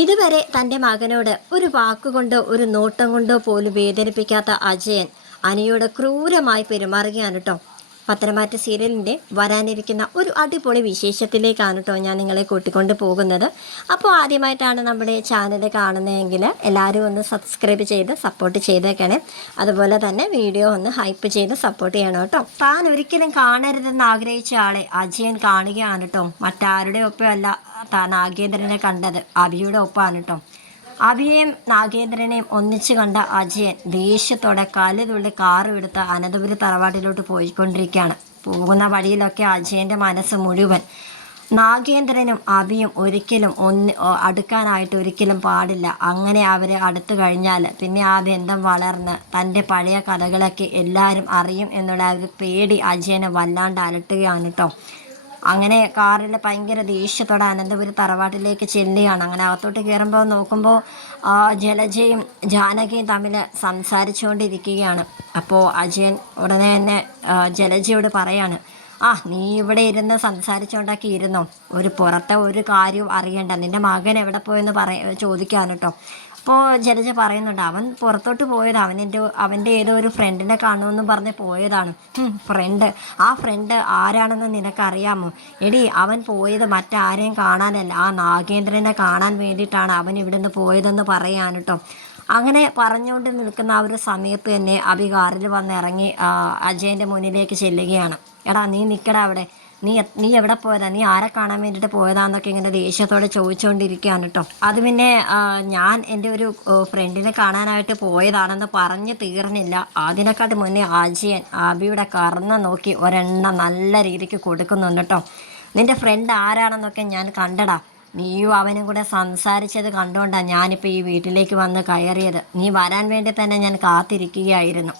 ഇതുവരെ തൻ്റെ മകനോട് ഒരു വാക്കുകൊണ്ടോ ഒരു നോട്ടം കൊണ്ടോ പോലും വേദനിപ്പിക്കാത്ത അജയൻ അനിയോട് ക്രൂരമായി പെരുമാറുകയാണ് കേട്ടോ. പത്തനംമാറ്റ സീരിയലിൻ്റെ വരാനിരിക്കുന്ന ഒരു അടിപൊളി വിശേഷത്തിലേക്കാണ് കേട്ടോ ഞാൻ നിങ്ങളെ കൂട്ടിക്കൊണ്ട് പോകുന്നത്. അപ്പോൾ ആദ്യമായിട്ടാണ് നമ്മുടെ ചാനൽ കാണുന്നതെങ്കിൽ എല്ലാവരും ഒന്ന് സബ്സ്ക്രൈബ് ചെയ്ത് സപ്പോർട്ട് ചെയ്തേക്കണേ. അതുപോലെ തന്നെ വീഡിയോ ഒന്ന് ഹൈപ്പ് ചെയ്ത് സപ്പോർട്ട് ചെയ്യണം കേട്ടോ. താൻ ഒരിക്കലും കാണരുതെന്ന് ആഗ്രഹിച്ച ആളെ അജയൻ കാണുകയാണ് കേട്ടോ. മറ്റാരുടെ ഒപ്പമല്ല നാഗേന്ദ്രനെ കണ്ടത്, അഭിയുടെ ഒപ്പമാണ് കേട്ടോ. അഭിയെയും നാഗേന്ദ്രനെയും ഒന്നിച്ചു കണ്ട അജയൻ ദേഷ്യത്തോടെ കാലുതുള്ളി കാറും എടുത്ത് അനന്തപുരി തറവാട്ടിലോട്ട് പോയിക്കൊണ്ടിരിക്കുകയാണ്. പോകുന്ന വഴിയിലൊക്കെ അജയൻ്റെ മനസ്സ് മുഴുവൻ നാഗേന്ദ്രനും അഭിയും ഒരിക്കലും അടുക്കാനായിട്ട് ഒരിക്കലും പാടില്ല. അങ്ങനെ അവരെ അടുത്തു കഴിഞ്ഞാൽ പിന്നെ ആ ബന്ധം വളർന്ന് തൻ്റെ പഴയ കഥകളൊക്കെ എല്ലാവരും അറിയും എന്നുള്ള ഒരു പേടി അജയനെ വല്ലാണ്ട് അലട്ടുകയാണ് കേട്ടോ. അങ്ങനെ കാറിൽ ഭയങ്കര ദേഷ്യത്തോടെ അനന്തപുരി തറവാട്ടിലേക്ക് ചെല്ലുകയാണ്. അങ്ങനെ അകത്തോട്ട് കയറുമ്പോൾ നോക്കുമ്പോൾ ജലജയും ജാനകിയും തമ്മിൽ സംസാരിച്ചുകൊണ്ടിരിക്കുകയാണ്. അപ്പോൾ അജയൻ ഉടനെ തന്നെ ജലജയോട് പറയാണ്, നീ ഇവിടെ ഇരുന്ന് സംസാരിച്ചുകൊണ്ടൊക്കെ ഇരുന്നോ, ഒരു പുറത്തെ ഒരു കാര്യവും അറിയണ്ട, നിൻ്റെ മകൻ എവിടെ പോയെന്ന് ചോദിക്കാണ് കേട്ടോ. അപ്പോൾ ജലജ പറയുന്നുണ്ട്, അവൻ പുറത്തോട്ട് പോയത് അവൻ്റെ ഏതോ ഒരു ഫ്രണ്ടിനെ കാണുമെന്ന് പറഞ്ഞ് പോയതാണ്. ഫ്രണ്ട്? ആ ഫ്രണ്ട് ആരാണെന്ന് നിനക്കറിയാമോ? എടി, അവൻ പോയത് മറ്റാരെയും കാണാനല്ല, ആ നാഗേന്ദ്രനെ കാണാൻ വേണ്ടിയിട്ടാണ് അവൻ ഇവിടുന്ന് പോയതെന്ന് പറയാണ് കേട്ടോ. അങ്ങനെ പറഞ്ഞുകൊണ്ട് നിൽക്കുന്ന ആ ഒരു സമയത്ത് തന്നെ അഭി കാറിൽ വന്നിറങ്ങി അജയൻ്റെ മുന്നിലേക്ക് ചെല്ലുകയാണ്. എടാ, നീ നിൽക്കടാ അവിടെ, നീ എവിടെ പോയതാ, നീ ആരെ കാണാൻ വേണ്ടിയിട്ട് പോയതാന്നൊക്കെ ഇങ്ങനെ ദേഷ്യത്തോടെ ചോദിച്ചുകൊണ്ടിരിക്കുകയാണ് കേട്ടോ. അത് പിന്നെ ഞാൻ എൻ്റെ ഒരു ഫ്രണ്ടിനെ കാണാനായിട്ട് പോയതാണെന്ന് പറഞ്ഞ് തീർന്നില്ല. അതിനെക്കാട്ട് മുന്നേ അജയൻ അബിയുടെ കർന്ന് നോക്കി ഒരെണ്ണം നല്ല രീതിക്ക് കൊടുക്കുന്നുണ്ട് കേട്ടോ. നിൻ്റെ ഫ്രണ്ട് ആരാണെന്നൊക്കെ ഞാൻ കണ്ടടാ, നീയും അവനും കൂടെ സംസാരിച്ചത് കണ്ടുകൊണ്ടാണ് ഞാനിപ്പോൾ ഈ വീട്ടിലേക്ക് വന്ന് കയറിയത്. നീ വരാൻ വേണ്ടി തന്നെ ഞാൻ കാത്തിരിക്കുകയായിരുന്നു.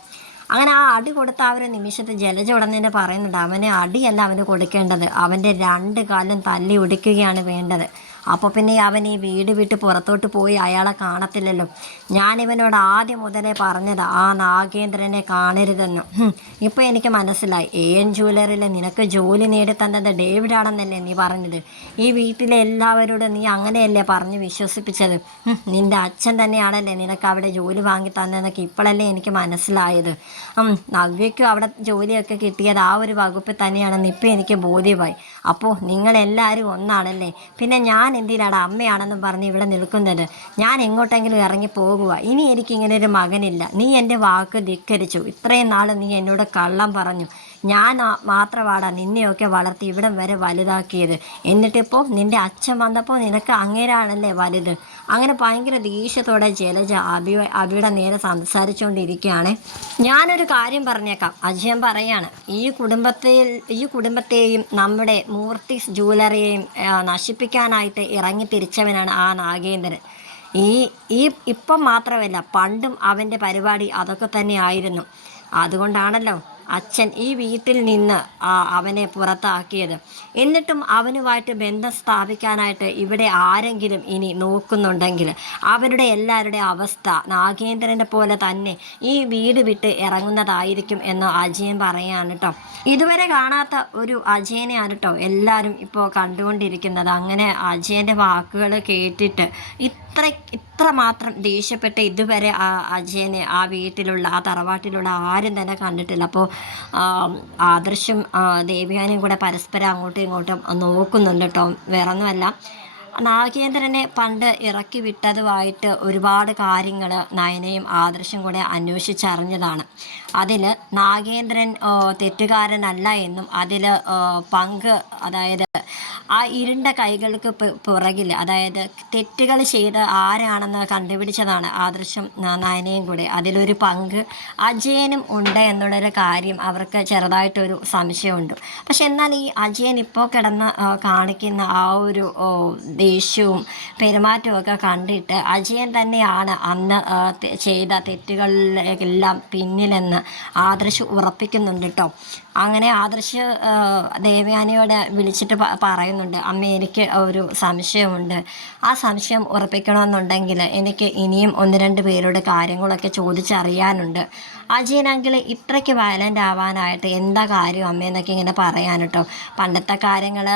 അങ്ങനെ ആ അടി കൊടുത്ത ആ ഒരു നിമിഷത്തിൽ ജലജ ഉടനെ തന്നെ പറയുന്നുണ്ട്, അവന് അടിയല്ല അവന് കൊടുക്കേണ്ടത്, അവൻ്റെ രണ്ട് കാലും തല്ലി ഒടിക്കുകയാണ് വേണ്ടത്. അപ്പോൾ പിന്നെ അവൻ ഈ വീട് വിട്ട് പുറത്തോട്ട് പോയി അയാളെ കാണത്തില്ലല്ലോ. ഞാനിവനോട് ആദ്യം മുതലേ പറഞ്ഞത് ആ നാഗേന്ദ്രനെ കാണരുതെന്ന്. ഇപ്പോൾ എനിക്ക് മനസ്സിലായി, AN ജ്വല്ലറിയിൽ നിനക്ക് ജോലി നേടിത്തന്നത് ഡേവിഡാണെന്നല്ലേ നീ പറഞ്ഞത്. ഈ വീട്ടിലെ എല്ലാവരോടും നീ അങ്ങനെയല്ലേ പറഞ്ഞ് വിശ്വസിപ്പിച്ചത്. നിൻ്റെ അച്ഛൻ തന്നെയാണല്ലേ നിനക്ക് അവിടെ ജോലി വാങ്ങി തന്നതെന്നൊക്കെ ഇപ്പോഴല്ലേ എനിക്ക് മനസ്സിലായത്. നവ്യയ്ക്കും അവിടെ ജോലിയൊക്കെ കിട്ടിയത് ആ ഒരു വകുപ്പിൽ തന്നെയാണെന്ന് ഇപ്പോൾ എനിക്ക് ബോധ്യമായി. അപ്പോൾ നിങ്ങളെല്ലാവരും ഒന്നാണല്ലേ. പിന്നെ ഞാൻ എന്തിനാണ് അമ്മയാണെന്നും പറഞ്ഞ് ഇവിടെ നിൽക്കുന്നത്? ഞാൻ എങ്ങോട്ടെങ്കിലും ഇറങ്ങി പോകുക. ഇനി എനിക്കിങ്ങനെ ഒരു മകനില്ല. നീ എൻ്റെ വാക്ക് ധിക്കരിച്ചു. ഇത്രയും നാൾ നീ എന്നോട് കള്ളം പറഞ്ഞു. ഞാൻ മാത്രമാണ് നിന്നെയൊക്കെ വളർത്തി ഇവിടം വരെ വലുതാക്കിയത്. എന്നിട്ടിപ്പോൾ നിൻ്റെ അച്ഛൻ വന്നപ്പോൾ നിനക്ക് അങ്ങേരാണല്ലേ വലുത്. അങ്ങനെ ഭയങ്കര ദേഷ്യത്തോടെ ജലജ അബിയുടെ നേരെ സംസാരിച്ചുകൊണ്ടിരിക്കുകയാണ്. ഞാനൊരു കാര്യം പറഞ്ഞേക്കാം, അജയൻ പറയാണ്, ഈ കുടുംബത്തെയും നമ്മുടെ മൂർത്തിസ് ജ്വല്ലറിയെയും നശിപ്പിക്കാനായിട്ട് ഇറങ്ങി തിരിച്ചവനാണ് ആ നാഗേന്ദ്രൻ. ഇപ്പം മാത്രമല്ല, പണ്ടും അവൻ്റെ പരിപാടി അതൊക്കെ തന്നെ ആയിരുന്നു. അതുകൊണ്ടാണല്ലോ അച്ഛൻ ഈ വീട്ടിൽ നിന്ന് അവനെ പുറത്താക്കിയത്. എന്നിട്ടും അവനുമായിട്ട് ബന്ധം സ്ഥാപിക്കാനായിട്ട് ഇവിടെ ആരെങ്കിലും ഇനി നോക്കുന്നുണ്ടെങ്കിൽ അവരുടെ എല്ലാവരുടെ അവസ്ഥ നാഗേന്ദ്രനെ പോലെ തന്നെ ഈ വീട് വിട്ട് ഇറങ്ങുന്നതായിരിക്കും എന്ന് അജയൻ പറയാണ് കേട്ടോ. ഇതുവരെ കാണാത്ത ഒരു അജയനെയാണ് കേട്ടോ എല്ലാവരും ഇപ്പോൾ കണ്ടുകൊണ്ടിരിക്കുന്നത്. അങ്ങനെ അജയൻ്റെ വാക്കുകൾ കേട്ടിട്ട് ഇത്ര മാത്രം ദേഷ്യപ്പെട്ട് ഇതുവരെ അജയനെ ആ വീട്ടിലുള്ള ആ തറവാട്ടിലുള്ള ആരും തന്നെ കണ്ടിട്ടില്ല. അപ്പോൾ ആദർശും ദേവ്യാനിയും കൂടെ പരസ്പരം അങ്ങോട്ടും ഇങ്ങോട്ടും നോക്കുന്നുണ്ട് കേട്ടോ. വേറൊന്നുമല്ല, നാഗേന്ദ്രനെ പണ്ട് ഇറക്കി വിട്ടതുമായിട്ട് ഒരുപാട് കാര്യങ്ങൾ നയനയും ആദർശും കൂടെ അന്വേഷിച്ചറിഞ്ഞതാണ്. അതിൽ നാഗേന്ദ്രൻ തെറ്റുകാരനല്ല എന്നും അതിൽ പങ്ക്, അതായത് ആ ഇരുണ്ട കൈകൾക്ക് പുറകിൽ, അതായത് തെറ്റുകൾ ചെയ്ത് ആരാണെന്ന് കണ്ടുപിടിച്ചതാണ് ആദർശം നയനയും കൂടെ. അതിലൊരു പങ്ക് അജയനും ഉണ്ട് എന്നുള്ളൊരു കാര്യം അവർക്ക് ചെറുതായിട്ടൊരു സംശയമുണ്ട്. പക്ഷെ എന്നാൽ ഈ അജയൻ ഇപ്പോൾ കിടന്ന് കാണിക്കുന്ന ആ ഒരു ദേഷ്യവും പെരുമാറ്റവും ഒക്കെ കണ്ടിട്ട് അജയൻ തന്നെയാണ് അന്ന് ചെയ്ത തെറ്റുകളിലെല്ലാം പിന്നിലെന്ന് ആദർശ് ഉറപ്പിക്കുന്നുണ്ട് കേട്ടോ. അങ്ങനെ ആദർശ് ദേവയാനിയോട് വിളിച്ചിട്ട് പറയുന്നുണ്ട്, അമ്മ എനിക്ക് ഒരു സംശയമുണ്ട്, ആ സംശയം ഉറപ്പിക്കണമെന്നുണ്ടെങ്കിൽ എനിക്ക് ഇനിയും ഒന്ന് രണ്ട് പേരോട് കാര്യങ്ങളൊക്കെ ചോദിച്ചറിയാനുണ്ട്. അജയനാണെങ്കിൽ ഇത്രയ്ക്ക് വയലൻ്റ് ആവാനായിട്ട് എന്താ കാര്യം അമ്മയെന്നൊക്കെ ഇങ്ങനെ പറയാൻ കേട്ടോ. പണ്ടത്തെ കാര്യങ്ങൾ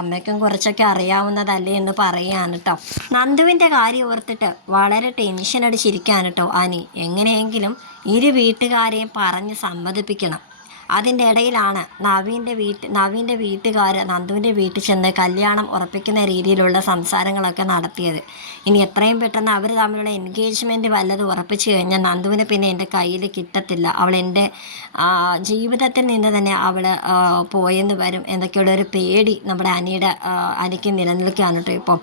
അമ്മയ്ക്കും കുറച്ചൊക്കെ അറിയാവുന്നതല്ലേ എന്ന് പറയാൻ കേട്ടോ. നന്ദുവിൻ്റെ കാര്യം ഓർത്തിട്ട് വളരെ ടെൻഷൻ അടിച്ചിരിക്കാൻ കേട്ടോ അനി. എങ്ങനെയെങ്കിലും ഇരു വീട്ടുകാരെയും പറഞ്ഞ് സമ്മതിപ്പിക്കണം. അതിൻ്റെ ഇടയിലാണ് നവീൻ്റെ വീട്ടുകാർ നന്ദുവിൻ്റെ വീട്ടിൽ ചെന്ന് കല്യാണം ഉറപ്പിക്കുന്ന രീതിയിലുള്ള സംസാരങ്ങളൊക്കെ നടത്തിയത്. ഇനി എത്രയും പെട്ടെന്ന് അവർ തമ്മിലുള്ള എൻഗേജ്മെൻറ്റ് വല്ലതും ഉറപ്പിച്ചു കഴിഞ്ഞാൽ നന്ദുവിനെ പിന്നെ എൻ്റെ കയ്യിൽ കിട്ടത്തില്ല. അവൾ എൻ്റെ ജീവിതത്തിൽ നിന്ന് തന്നെ അവൾ പോയെന്ന് വരും എന്നൊക്കെയുള്ളൊരു പേടി നമ്മുടെ അനിക്ക് നിലനിൽക്കുകയാണ് കേട്ടോ ഇപ്പോൾ.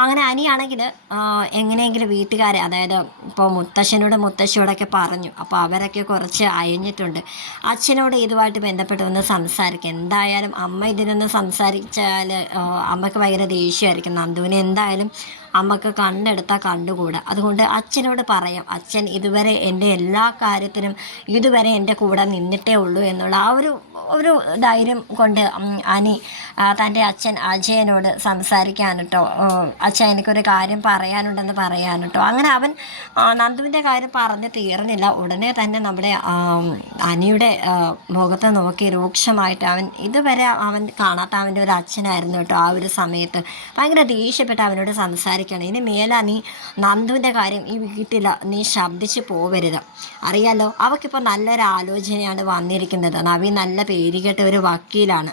അങ്ങനെ അനിയാണെങ്കിൽ എങ്ങനെയെങ്കിലും വീട്ടുകാരെ, അതായത് ഇപ്പോൾ മുത്തശ്ശിയോടൊക്കെ പറഞ്ഞു. അപ്പോൾ അവരൊക്കെ കുറച്ച് അയഞ്ഞിട്ടുണ്ട്. അച്ഛനോട് ഇതുമായിട്ട് ബന്ധപ്പെട്ട് ഒന്ന് സംസാരിക്കുക. എന്തായാലും അമ്മ ഇതിനൊന്ന് സംസാരിച്ചാൽ അമ്മയ്ക്ക് ഭയങ്കര ദേഷ്യമായിരിക്കും. നന്ദുവിനെ എന്തായാലും അമ്മക്ക് കണ്ടെടുത്താൽ കണ്ടുകൂടാ. അതുകൊണ്ട് അച്ഛനോട് പറയാം, അച്ഛൻ ഇതുവരെ എൻ്റെ എല്ലാ കാര്യത്തിനും ഇതുവരെ എൻ്റെ കൂടെ നിന്നിട്ടേ ഉള്ളൂ എന്നുള്ള ആ ഒരു ധൈര്യം കൊണ്ട് അനി തൻ്റെ അച്ഛൻ അജയനോട് സംസാരിക്കാൻ കേട്ടോ. അച്ഛൻ എനിക്കൊരു കാര്യം പറയാനുണ്ടെന്ന് പറയാൻ കേട്ടോ. അങ്ങനെ അവൻ നന്ദുവിൻ്റെ കാര്യം പറഞ്ഞ് തീർന്നില്ല. ഉടനെ തന്നെ നമ്മുടെ അനിയുടെ മുഖത്ത് നോക്കി രൂക്ഷമായിട്ട് ഇതുവരെ അവൻ കാണാത്ത അവൻ്റെ ഒരു അച്ഛനായിരുന്നു കേട്ടോ. ആ ഒരു സമയത്ത് ഭയങ്കര ദേഷ്യപ്പെട്ട് അവനോട് സംസാരിക്കണം. ഇനി മേലാ നീ നന്ദുവിൻ്റെ കാര്യം ഈ വീട്ടിൽ നീ ശബ്ദിച്ച് പോവരുത്. അറിയാലോ, അവൾക്കിപ്പോൾ നല്ലൊരു ആലോചനയാണ് വന്നിരിക്കുന്നത്. നവീൻ നല്ല പേരുകേട്ട ഒരു വക്കീലാണ്.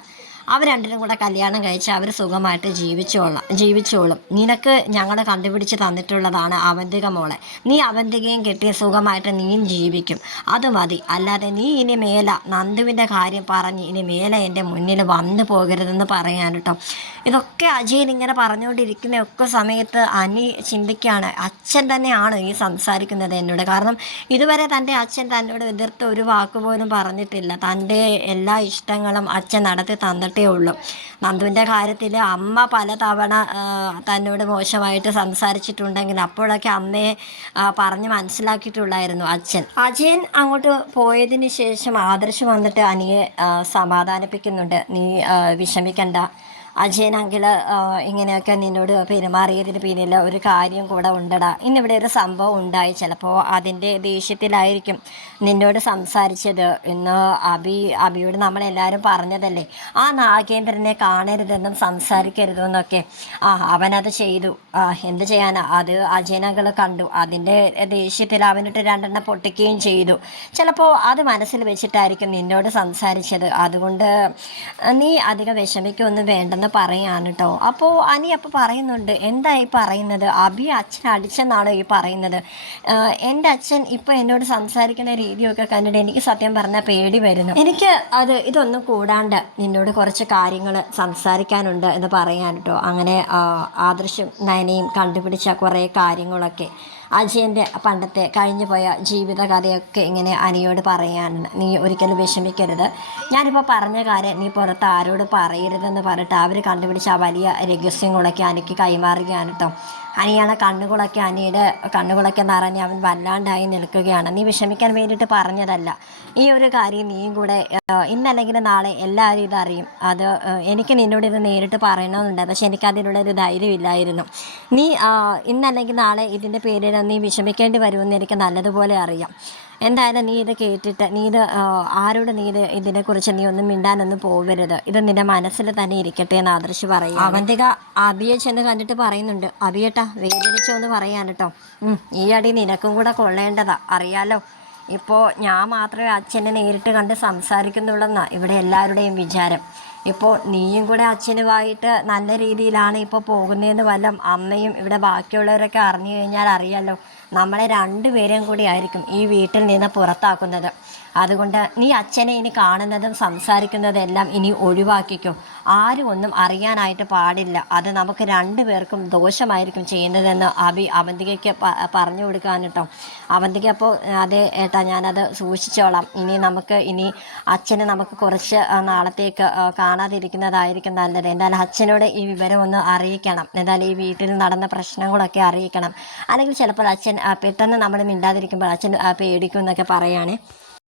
അവർ രണ്ടിനും കൂടെ കല്യാണം കഴിച്ച് അവർ സുഖമായിട്ട് ജീവിച്ചോളും. നിനക്ക് ഞങ്ങൾ കണ്ടുപിടിച്ച് തന്നിട്ടുള്ളതാണ് അവന്തിക മോളെ. നീ അവന്തികയും കെട്ടി സുഖമായിട്ട് നീയും ജീവിക്കും. അത് മതി. അല്ലാതെ നീ ഇനി മേല നന്ദുവിൻ്റെ കാര്യം പറഞ്ഞ് ഇനി മേലെ എൻ്റെ മുന്നിൽ വന്നു പോകരുതെന്ന് പറയാൻ കേട്ടോ. ഇതൊക്കെ അജയൻ ഇങ്ങനെ പറഞ്ഞുകൊണ്ടിരിക്കുന്ന ഒക്കെ സമയത്ത് അനി ചിന്തിക്കുകയാണ്, അച്ഛൻ തന്നെയാണ് ഈ സംസാരിക്കുന്നത് എന്നോട്. കാരണം ഇതുവരെ തൻ്റെ അച്ഛൻ തന്നോട് എതിർത്ത് ഒരു വാക്കുപോലും പറഞ്ഞിട്ടില്ല. തൻ്റെ എല്ലാ ഇഷ്ടങ്ങളും അച്ഛൻ നടത്തി തന്നിട്ട് ഉള്ളൂ. നന്ദുവിൻ്റെ കാര്യത്തിൽ അമ്മ പലതവണ തന്നോട് മോശമായിട്ട് സംസാരിച്ചിട്ടുണ്ടെങ്കിൽ അപ്പോഴൊക്കെ അമ്മയെ പറഞ്ഞ് മനസ്സിലാക്കിയിട്ടുള്ളായിരുന്നു അച്ഛൻ. അജയൻ അങ്ങോട്ട് പോയതിന് ശേഷം ആദർശ് വന്നിട്ട് അനിയെ സമാധാനിപ്പിക്കുന്നുണ്ട്. നീ വിഷമിക്കണ്ട, അജയനാണെങ്കിൽ ഇങ്ങനെയൊക്കെ നിന്നോട് പെരുമാറിയതിന് പിന്നിൽ ഒരു കാര്യം കൂടെ ഉണ്ടടാ. ഇന്നിവിടെ ഒരു സംഭവം ഉണ്ടായി. ചിലപ്പോൾ അതിൻ്റെ ദേഷ്യത്തിലായിരിക്കും നിന്നോട് സംസാരിച്ചത്. ഇന്ന് അബിയോട് നമ്മളെല്ലാവരും പറഞ്ഞതല്ലേ, ആ നാഗേന്ദ്രനെ കാണരുതെന്നും സംസാരിക്കരുതെന്നൊക്കെ. അവനത് ചെയ്തു. എന്ത് ചെയ്യാനാ, അത് അജയനകൾ കണ്ടു. അതിൻ്റെ ദേഷ്യത്തിൽ അവനിട്ട് രണ്ടെണ്ണം പൊട്ടിക്കുകയും ചെയ്തു. ചിലപ്പോൾ അത് മനസ്സിൽ വെച്ചിട്ടായിരിക്കും നിന്നോട് സംസാരിച്ചത്. അതുകൊണ്ട് നീ അധികം വിഷമിക്കൊന്നും വേണ്ടെന്ന് പറയാണ് കേട്ടോ. അപ്പോൾ അനി പറയുന്നുണ്ട്, എന്താ ഈ പറയുന്നത്? അബി അച്ഛൻ അടിച്ചെന്നാണോ ഈ പറയുന്നത്? എൻ്റെ അച്ഛൻ ഇപ്പോൾ എന്നോട് സംസാരിക്കുന്ന രീതിയൊക്കെ കണ്ടിട്ട് എനിക്ക് സത്യം പറഞ്ഞാൽ പേടി വരുന്നു. എനിക്ക് ഇതൊന്നും കൂടാണ്ട് നിന്നോട് കുറച്ച് കാര്യങ്ങൾ സംസാരിക്കാനുണ്ട് എന്ന് പറയാൻ കേട്ടോ. അങ്ങനെ ആദർശും നയനയും കണ്ടുപിടിച്ച കുറേ കാര്യങ്ങളൊക്കെ അജയൻ്റെ പണ്ടത്തെ കഴിഞ്ഞു പോയ ജീവിതകഥയൊക്കെ ഇങ്ങനെ അനിയോട് പറയാനാണ്. നീ ഒരിക്കലും വിഷമിക്കരുത്, ഞാനിപ്പോൾ പറഞ്ഞ കാര്യം നീ പുറത്ത് ആരോട് പറയരുതെന്ന് പറഞ്ഞിട്ട് അവർ കണ്ടുപിടിച്ച ആ വലിയ രഹസ്യങ്ങളൊക്കെ അനിക്ക് കൈമാറുകയാണ് കേട്ടോ. അനിയാണ് അനിയുടെ കണ്ണുകളൊക്കെ നിറഞ്ഞ് അവൻ വല്ലാണ്ടായി നിൽക്കുകയാണ്. നീ വിഷമിക്കാൻ വേണ്ടിയിട്ട് പറഞ്ഞതല്ല, ഈ ഒരു കാര്യം നീയും കൂടെ ഇന്നല്ലെങ്കിൽ നാളെ എല്ലാവരും ഇതറിയും. അത് എനിക്ക് നിന്നോട് ഇത് നേരിട്ട് പറയണമെന്നുണ്ട്, പക്ഷെ എനിക്കതിനുള്ളൊരു ധൈര്യമില്ലായിരുന്നു. നീ ഇന്നല്ലെങ്കിൽ നാളെ ഇതിൻ്റെ പേരിൽ നീ വിഷമിക്കേണ്ടി വരുമെന്ന് എനിക്ക് നല്ലതുപോലെ അറിയാം. എന്തായാലും നീ ഇത് കേട്ടിട്ട് ആരോട് ഇതിനെക്കുറിച്ച് നീ ഒന്നും മിണ്ടാനൊന്നും പോകരുത്. ഇത് നിന്റെ മനസ്സിൽ തന്നെ ഇരിക്കട്ടെ എന്ന് ആദർശ് പറയും. അവന്തിക അബിയെ ചെന്ന് കണ്ടിട്ട് പറയുന്നുണ്ട്, അബിയേട്ടാ വേദനിച്ചോ എന്ന് പറയാൻ കേട്ടോ. ഈ അടി നിനക്കും കൂടെ കൊള്ളേണ്ടതാ, അറിയാലോ. ഇപ്പോൾ ഞാൻ മാത്രമേ അച്ഛനെ നേരിട്ട് കണ്ട് സംസാരിക്കുന്നുള്ളെന്നാണ് ഇവിടെ എല്ലാവരുടെയും വിചാരം. ഇപ്പോൾ നീയും കൂടെ അച്ഛനുമായിട്ട് നല്ല രീതിയിലാണ് ഇപ്പോൾ പോകുന്നതെന്ന് വല്ലതും അമ്മയും ഇവിടെ ബാക്കിയുള്ളവരൊക്കെ അറിഞ്ഞു കഴിഞ്ഞാൽ അറിയാലോ, നമ്മളെ രണ്ടുപേരെയും കൂടി ആയിരിക്കും ഈ വീട്ടിൽ നിന്ന് പുറത്താക്കുന്നത്. അതുകൊണ്ട് നീ അച്ഛനെ ഇനി കാണുന്നതും സംസാരിക്കുന്നതും എല്ലാം ഇനി ഒഴിവാക്കിക്കോ. ആരും ഒന്നും അറിയാനായിട്ട് പാടില്ല. അത് നമുക്ക് രണ്ടുപേർക്കും ദോഷമായിരിക്കും ചെയ്യുന്നതെന്ന് അവന്തികയ്ക്ക് പറഞ്ഞു കൊടുക്കാൻ കേട്ടോ. അവന്തിക അപ്പോൾ അതെ ഏട്ടാ, ഞാനത് സൂക്ഷിച്ചോളാം. ഇനി അച്ഛനെ നമുക്ക് കുറച്ച് നാളത്തേക്ക് കാണാതിരിക്കുന്നതായിരിക്കും നല്ലത്. എന്തായാലും അച്ഛനോട് ഈ വിവരം ഒന്ന് അറിയിക്കണം. എന്തായാലും ഈ വീട്ടിൽ നടന്ന പ്രശ്നങ്ങളൊക്കെ അറിയിക്കണം. അല്ലെങ്കിൽ ചിലപ്പോൾ അച്ഛൻ പെട്ടെന്ന് നമ്മൾ മിണ്ടാതിരിക്കുമ്പോൾ അച്ഛൻ പേടിക്കും എന്നൊക്കെ പറയുകയാണ്.